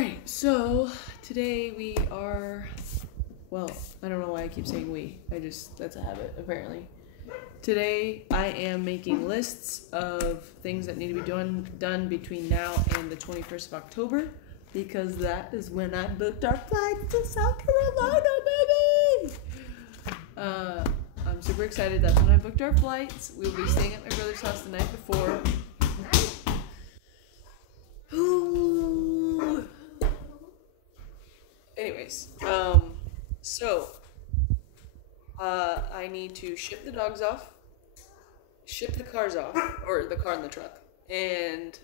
Alright, so today we are, well, I don't know why I keep saying we. That's a habit, apparently. Today I am making lists of things that need to be done between now and the 21st of October, because that is when I booked our flights to South Carolina, baby! I'm super excited. That's when I booked our flights. We will be staying at my brother's house the night before. Ooh. Anyways, I need to ship the dogs off, ship the cars off, or the car and the truck, and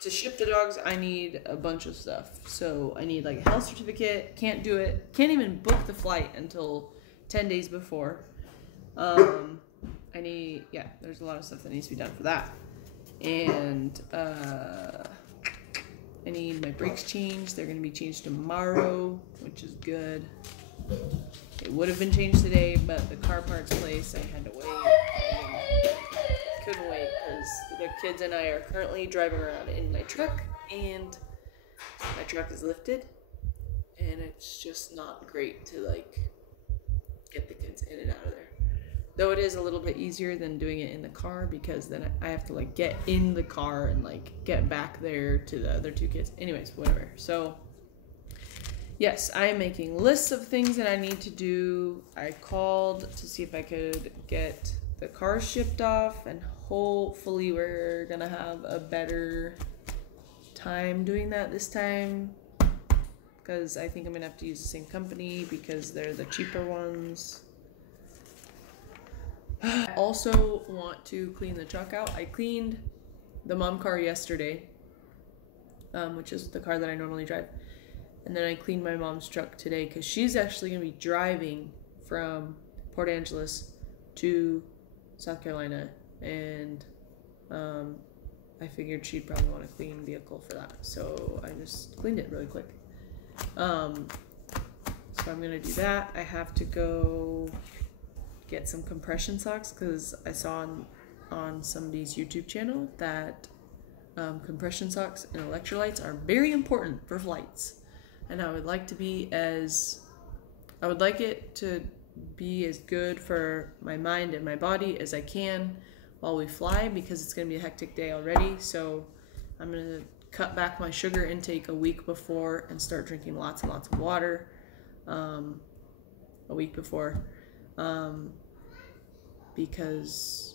to ship the dogs, I need a bunch of stuff. So I need like a health certificate. Can't even book the flight until 10 days before. There's a lot of stuff that needs to be done for that. And I need my brakes changed. They're going to be changed tomorrow, which is good. It would have been changed today, but the car parts place, I had to wait. Couldn't wait because the kids and I are currently driving around in my truck, and my truck is lifted, and it's just not great to like get the kids in and out of there. Though it is a little bit easier than doing it in the car, because then I have to like get in the car and like get back there to the other two kids. Anyways, whatever. So yes, I am making lists of things that I need to do. I called to see if I could get the car shipped off, and hopefully we're gonna have a better time doing that this time, because I think I'm gonna have to use the same company because they're the cheaper ones. I also want to clean the truck out. I cleaned the mom car yesterday, which is the car that I normally drive. And then I cleaned my mom's truck today because she's actually going to be driving from Port Angeles to South Carolina. And I figured she'd probably want a clean vehicle for that. So I just cleaned it really quick. So I'm going to do that. I have to go get some compression socks because I saw on somebody's YouTube channel that compression socks and electrolytes are very important for flights, and I would like it to be as good for my mind and my body as I can while we fly, because it's going to be a hectic day already. So I'm going to cut back my sugar intake a week before and start drinking lots and lots of water a week before. Because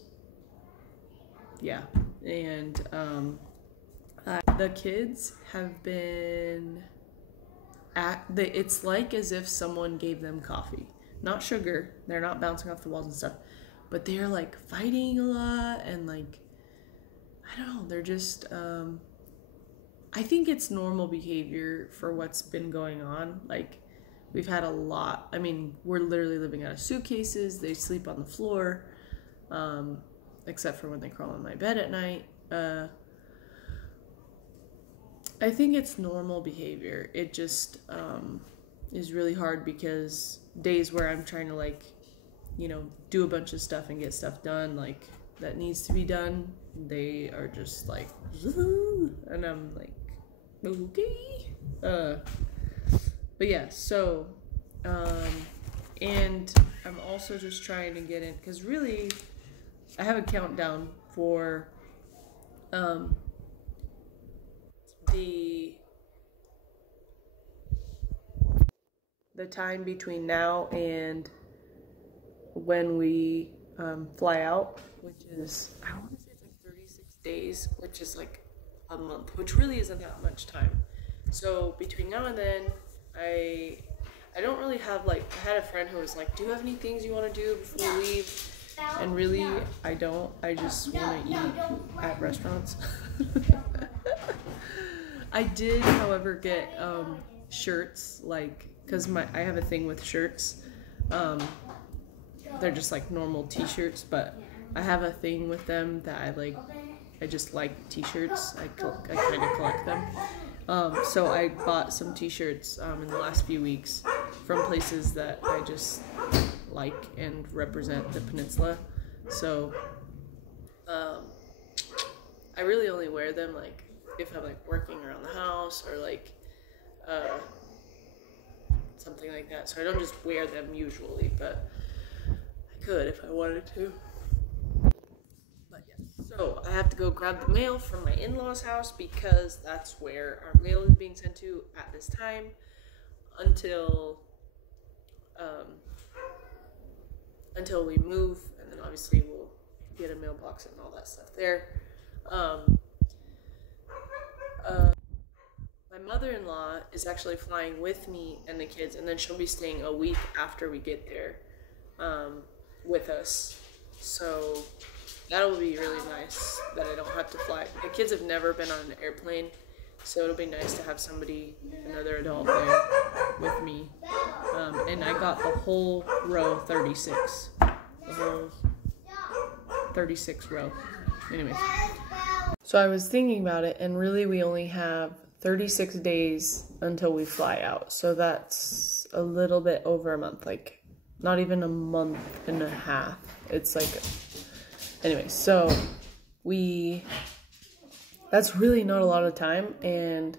yeah, and the kids have been it's like as if someone gave them coffee, not sugar. They're not bouncing off the walls and stuff, but they're like fighting a lot, and like, I don't know, they're just I think it's normal behavior for what's been going on. Like, we've had a lot. I mean, we're literally living out of suitcases. They sleep on the floor, except for when they crawl in my bed at night. I think it's normal behavior. It just is really hard, because days where I'm trying to like, do a bunch of stuff and get stuff done, like that needs to be done, they are just like, and I'm like, okay. But yeah, so, and I'm also just trying to get in, because really, I have a countdown for, the time between now and when we, fly out, which is, I want to say it's like 36 days, which is like a month, which really isn't that much time. So between now and then, I don't really have, like, I had a friend who was like, do you have any things you want to do before we leave? And really, I don't. I just want to eat at restaurants. I did, however, get shirts, like, because I have a thing with shirts. They're just like normal t-shirts, but I have a thing with them that I like. I just like t-shirts. I kind of collect them. So I bought some t-shirts in the last few weeks from places that I just like and represent the peninsula. So I really only wear them like if I'm like working around the house or like something like that. So I don't just wear them usually, but I could if I wanted to. But yeah, so I have to go grab the mail from my in-laws' house because that's where our mail is being sent to at this time until we move, and then obviously we'll get a mailbox and all that stuff there. My mother-in-law is actually flying with me and the kids, and then she'll be staying a week after we get there with us. So that'll be really nice that I don't have to fly. The kids have never been on an airplane, so it'll be nice to have somebody, another adult there with me. And I got the whole row 36. The whole 36 row. Anyways. So I was thinking about it, and really we only have 36 days until we fly out. So that's a little bit over a month, like not even a month and a half. It's like, anyway, so that's really not a lot of time, and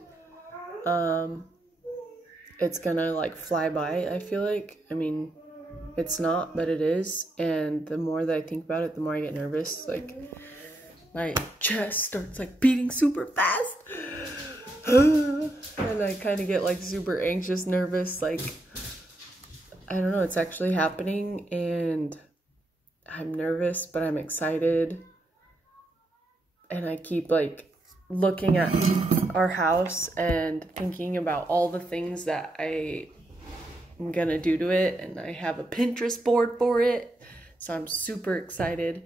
it's gonna like fly by, I feel like. I mean, it's not, but it is, and the more that I think about it, the more I get nervous. Like, my chest starts like beating super fast. And I kind of get like super anxious, nervous, like, I don't know, it's actually happening, and I'm nervous, but I'm excited. And I keep like looking at our house and thinking about all the things that I'm gonna do to it, and I have a Pinterest board for it, so I'm super excited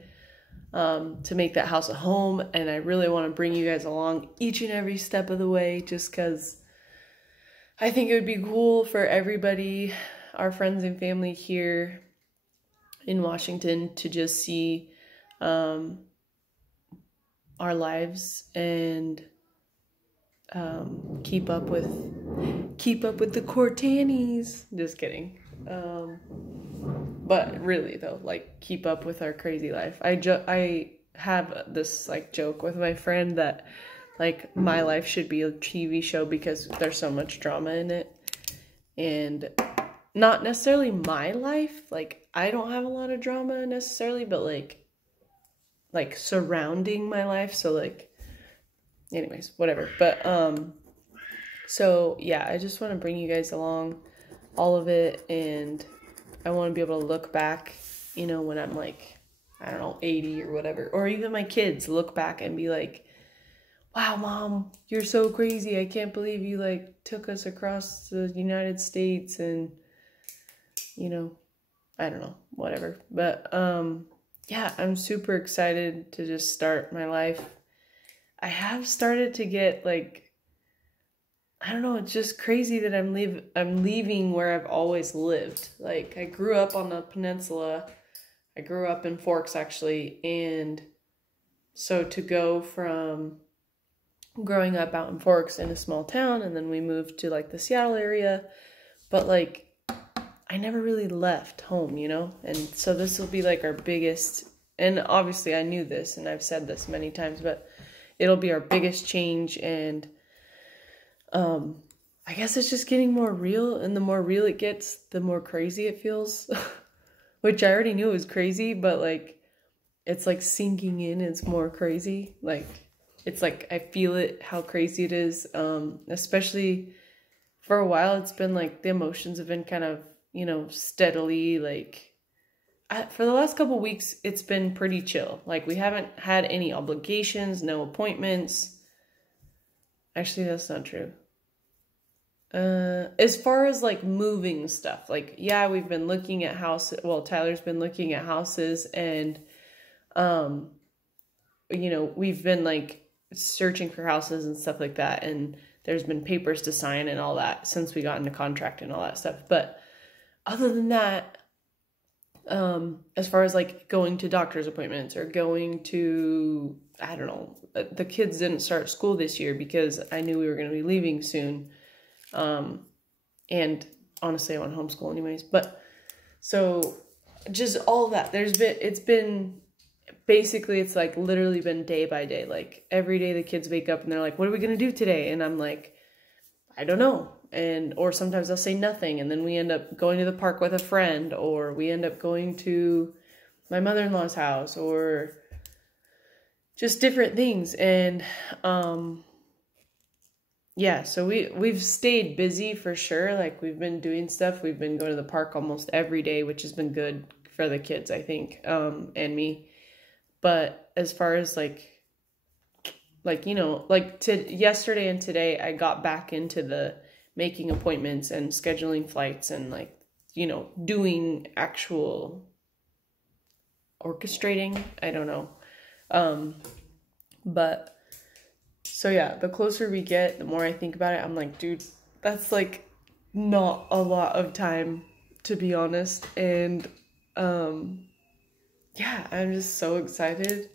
to make that house a home. And I really want to bring you guys along each and every step of the way, just because I think it would be cool for everybody, our friends and family here in Washington, to just see our lives and keep up with the Cortanis. Just kidding. But really though, like, keep up with our crazy life. I have this like joke with my friend that like my life should be a TV show because there's so much drama in it. And not necessarily my life, like I don't have a lot of drama necessarily, but like surrounding my life. So like, anyways, whatever. But so yeah, I just want to bring you guys along all of it, and I want to be able to look back, you know, when I'm like, I don't know, 80 or whatever, or even my kids look back and be like, wow, Mom, you're so crazy. I can't believe you like took us across the United States, and you know, I don't know, whatever. But yeah, I'm super excited to just start my life. I have started to get like, I don't know, it's just crazy that I'm leaving where I've always lived. Like, I grew up on the peninsula. I grew up in Forks, actually, and so to go from growing up out in Forks in a small town, and then we moved to like the Seattle area, but like I never really left home, you know? And so this will be like our biggest, and obviously I knew this and I've said this many times, but it'll be our biggest change. And I guess it's just getting more real, and the more real it gets, the more crazy it feels. Which I already knew was crazy, but like it's like sinking in, it's more crazy. Like it's like I feel it, how crazy it is. Especially for a while, it's been like the emotions have been kind of, you know, steadily like for the last couple weeks, it's been pretty chill. Like we haven't had any obligations, no appointments. Actually, that's not true. As far as like moving stuff, like, yeah, we've been looking at houses. Well, Tyler's been looking at houses, and, you know, we've been like searching for houses and stuff like that. And there's been papers to sign and all that since we got into contract and all that stuff. But other than that, as far as like going to doctor's appointments or going to, I don't know, the kids didn't start school this year because I knew we were going to be leaving soon. And honestly, I want homeschool anyways, but so just all that, it's been basically it's like literally been day by day. Like every day the kids wake up and they're like, what are we going to do today? And I'm like, I don't know. And, or sometimes they'll say nothing. And then we end up going to the park with a friend, or we end up going to my mother-in-law's house, or just different things. And, yeah, so we've stayed busy for sure. Like we've been doing stuff. We've been going to the park almost every day, which has been good for the kids, I think, and me. But as far as like, you know, like yesterday and today, I got back into the making appointments and scheduling flights and like, you know, doing actual orchestrating. I don't know. But so yeah, the closer we get, the more I think about it, I'm like, dude, that's like not a lot of time, to be honest. And yeah, I'm just so excited.